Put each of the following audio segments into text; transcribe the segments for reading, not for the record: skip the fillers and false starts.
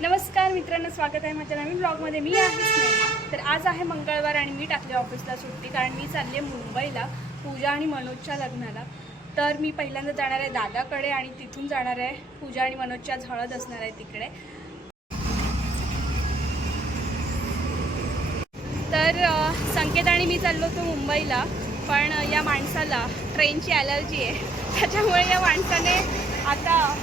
नमस्कार मित्रांनो, स्वागत आहे माझ्या नवीन ब्लॉगमध्ये. मी आहे स्नेहा. तर आज आहे मंगळवार आणि मी टाकले ऑफिसला सुट्टी, कारण मी चालले मुंबईला पूजा आणि मनोजच्या लग्नाला. तर मी पहिल्यांदा जाणार आहे दादाकडे आणि तिथून जाणार आहे पूजा आणि मनोजच्या हळद असणार आहे तिकडे. तर संकेत आणि मी चाललो होतो मुंबईला, पण या माणसाला ट्रेनची ॲलर्जी आहे, त्याच्यामुळे या माणसाने आता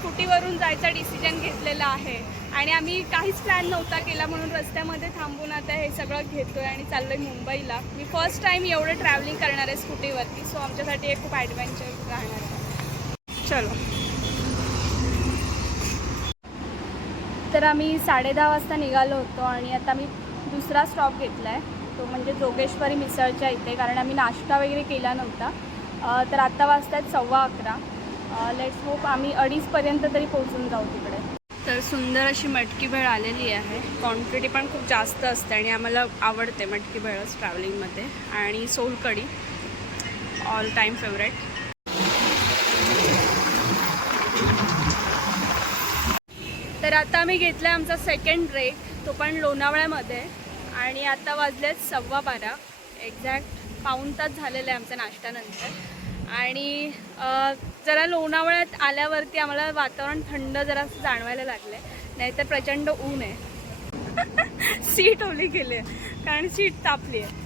स्कूटीवरून जायचा डिसिजन घेतलेला आहे. आणि आम्ही काहीच प्लॅन नव्हता केला, म्हणून रस्त्यामध्ये थांबून आता हे सगळं घेतोय आणि चाललोय मुंबईला. मी फर्स्ट टाइम एवढं ट्रॅव्हलिंग करणार आहे स्कूटीवरती, सो आमच्यासाठी हे खूप ॲडव्हेंचर राहणार आहे. चलो. तर आम्ही 10:30 वाजता निघालो होतो आणि आता मी दुसरा स्टॉप घेतला आहे, तो म्हणजे जोगेश्वरी मिसळच्या इथे, कारण आम्ही नाश्ता वगैरे केला नव्हता. तर आत्ता वाजतात 11:15. लेट्स होप आम्ही 2:30पर्यंत तरी पोहोचून जाऊ तिकडे. तर सुंदर अशी मटकी भेळ आलेली आहे. क्वांटिटी पण खूप जास्त असते आणि आम्हाला आवडते मटकी भेळच ट्रॅव्हलिंगमध्ये. आणि सोलकढी ऑल टाईम फेवरेट. तर आता आम्ही घेतला आहे आमचा सेकंड ब्रेक, तो पण लोणावळ्यामध्ये. आणि आता वाजलेत 12:15. एक्झॅक्ट पाऊण तास झालेला आहे आमच्या नाश्त्यानंतर. आणि जरा लोणावळ्यात आल्यावरती आम्हाला वातावरण थंड जरा जाणवायला लागलं आहे, नाहीतर प्रचंड ऊन आहे. सीट ओली गेली आहे कारण सीट तापली आहे.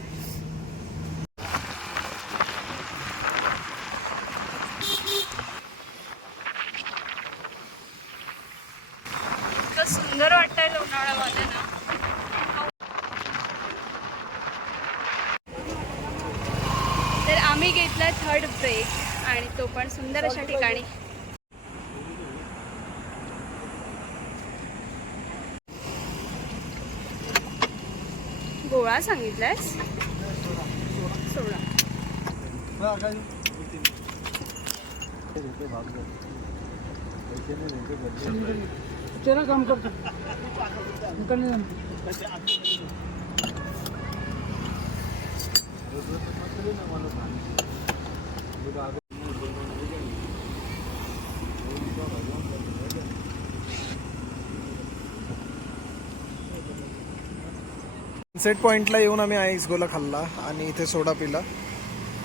इतकं सुंदर वाटतंय लोणावळ्यामध्ये ना. तर आम्ही घेतला थर्ड ब्रेक आणि तो पण सुंदर अशा ठिकाणी. गोळा सांगितलायस? सोडा. काम करतो. सनसेट पॉईंटला येऊन आम्ही आईस गोला खाल्ला आणि इथे सोडा पिला.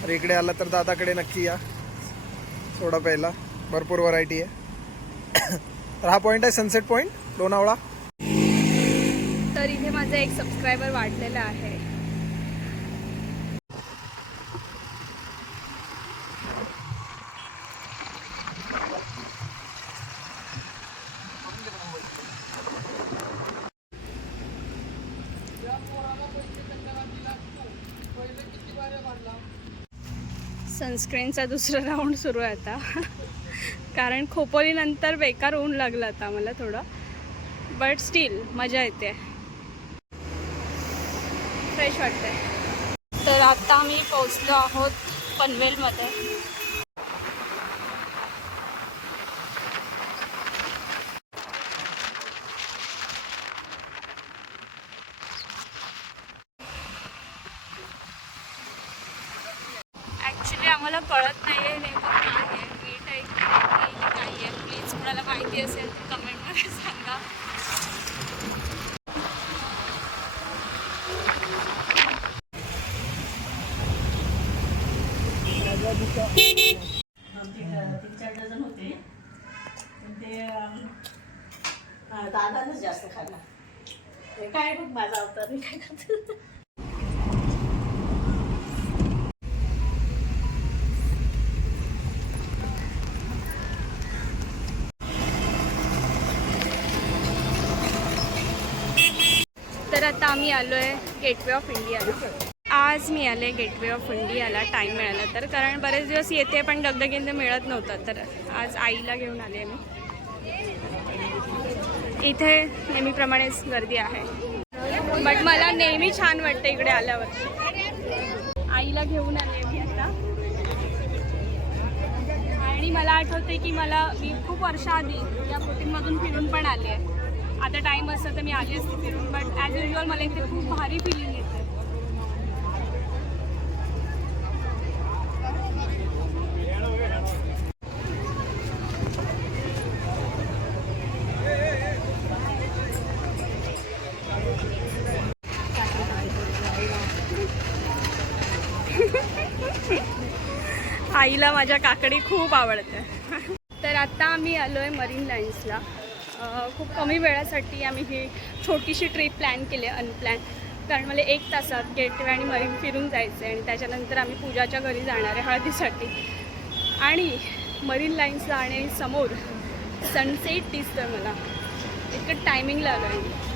तर इकडे आला तर दादाकडे नक्की या सोडा प्यायला, भरपूर व्हरायटी आहे. तर हा पॉईंट आहे सनसेट पॉईंट लोणावळा. तर इथे माझा एक सबस्क्रायबर वाढलेला आहे. सनस्क्रीनचा दुसरा राऊंड सुरू आहे आता. कारण खोपोलीनंतर बेकार ऊन लागलं आता मला थोडं, बट स्टील मजा येते, फ्रेश वाटते. तर आता आम्ही पोचलो आहोत पनवेलमध्ये. ॲक्च्युली आम्हाला कळत नाही आहे नेमकं काय आहे, मीठ आहे की काय आहे. प्लीज कोणाला माहिती असेल तर कमेंटमध्ये सांगा. तीन-चार डझन होते, पण ते दादानंच जास्त खाल्ला. ते काय बघ माझा अवतार, मी काय करते. तर आता आम्ही आलो आहे गेटवे ऑफ इंडियाला. आज मी आले गेटवे ऑफ इंडियाला टाईम मिळाला तर, कारण बरेच दिवस येते पण दगदगीने मिळत नव्हतं. तर आज आईला घेऊन आले मी. इथे नेहमीप्रमाणेच गर्दी आहे, बट मला नेहमी छान वाटतं इकडे आल्यावर. आईला घेऊन आले मी आता. आणि मला आठवते की मी खूप वर्षाआधी या बोटिंगमधून फिरून पण आले आहे. आता टाईम असतं तर मी आली असते फिरून, बट ॲज युजल मला इथे खूप भारी फिलिंग येते. आईला माझ्या काकडी खूप आवडते. तर आता आम्ही आलो आहे मरीन लाईन्सला. खूप कमी वेळासाठी आम्ही ही छोटीशी ट्रिप प्लॅन केली आहे, अनप्लॅन. कारण मला 1 तासात गेटवे आणि मरीन फिरून जायचं आहे आणि त्याच्यानंतर आम्ही पूजाच्या घरी जाणार आहे हळदीसाठी. आणि मरीन लाईन्सला आणि समोर सनसेट दिसतोय मला. इतकं टायमिंगला आलो आहे.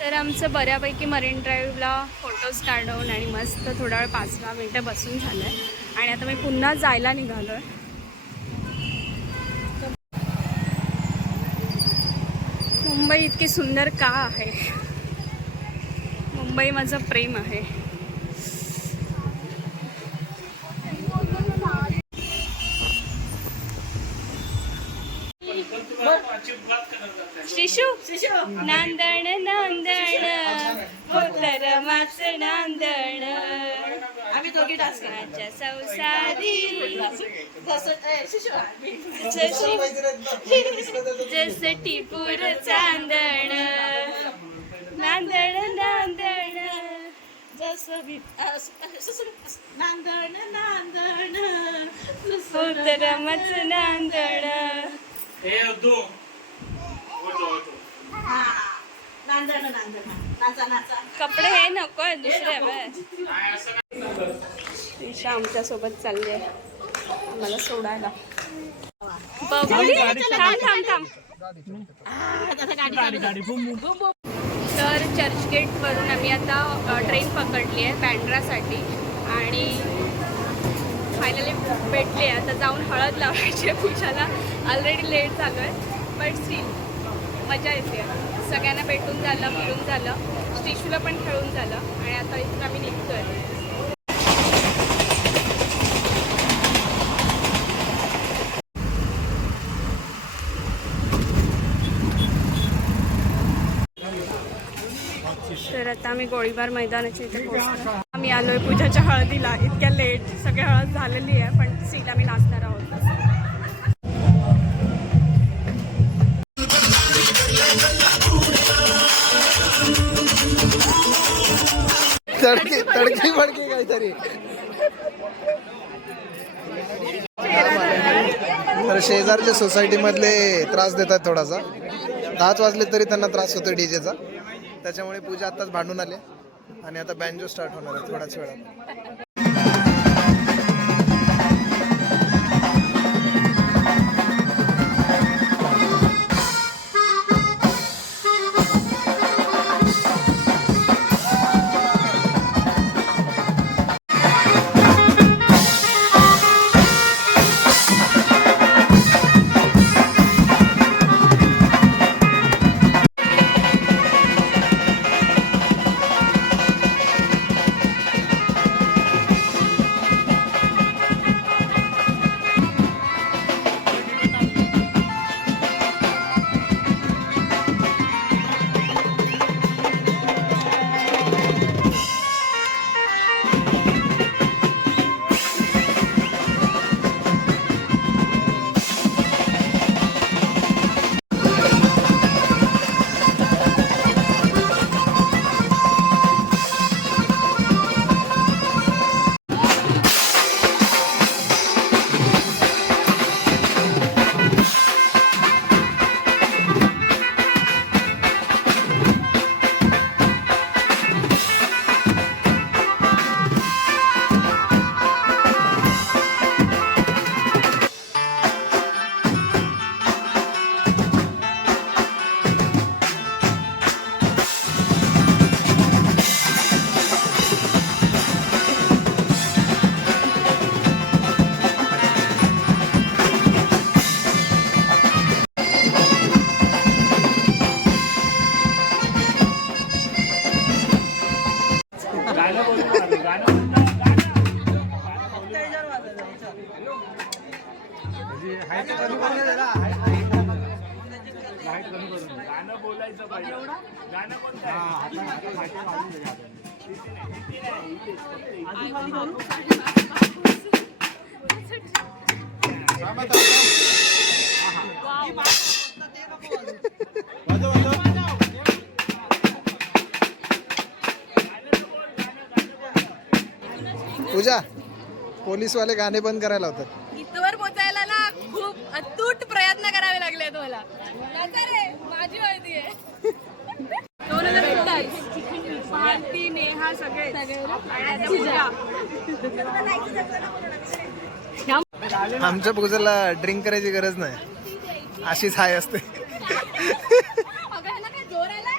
तर आमचं बऱ्यापैकी मरीन ड्राईव्हला फोटोज काढून आणि मस्त थोडा वेळ 5-10 मिनटं बसून झालं आहे. आणि आता मी पुन्हा जायला निघालो आहे. मुंबई इतकी सुंदर का आहे? मुंबई माझं प्रेम आहे. शिशू नांदण नांदण होतरमाचं नांदण आम्ही दोघी डान्स माझ्या संसारी जसं टिपूर चांदण नांदण नांदण नांदण नांदण होतरमाचं नांदण. नांदण नांदण नाचा नाचा. कपडे हे नको आहे, दुसरे हवे. दिशा आमच्या सोबत चालली आहे आम्हाला सोडायला. बबली थांब थांब थांब. तर चर्चगेटवरून आम्ही आता ट्रेन पकडली आहे बँड्रासाठी आणि फायनली भेटली आहे. आता जाऊन हळद लावायची आहे पूजाला. ऑलरेडी लेट झालो आहे बट स्टील मजा येते. सगळ्यांना भेटून झालं, फिरून झालं, स्टिशूला पण खेळून झालं आणि आता इथून आम्ही निघतो आहे. तर आता आम्ही गोळीबार मैदानाच्या इथे पोहोचलो. आम्ही आलो आहे पूजाच्या हळदीला. इतक्या लेट सगळी हळद झालेली आहे पण सीट आम्ही नाचणार आहोत. तडकी फडकी काहीतरी. तर शेजारच्या सोसायटी मधले त्रास देतात थोडासा. 10 वाजले तरी त्यांना त्रास होतो डीजेचा. त्याच्यामुळे पूजा आताच भांडून आले आणि आता बँजो स्टार्ट होणार आहे थोड्याच वेळात. पूजा पोलीसवाले गाणे बंद करायला होतात. इथवर पोचायला ना खूप अतूट प्रयत्न करावे लागले मला. रे माझी माहिती आहे. 2027 भारती नेहा सगळे आमच्या पूजाला ड्रिंक करायची गरज नाही, अशीच हाय असते. जोर आलाय.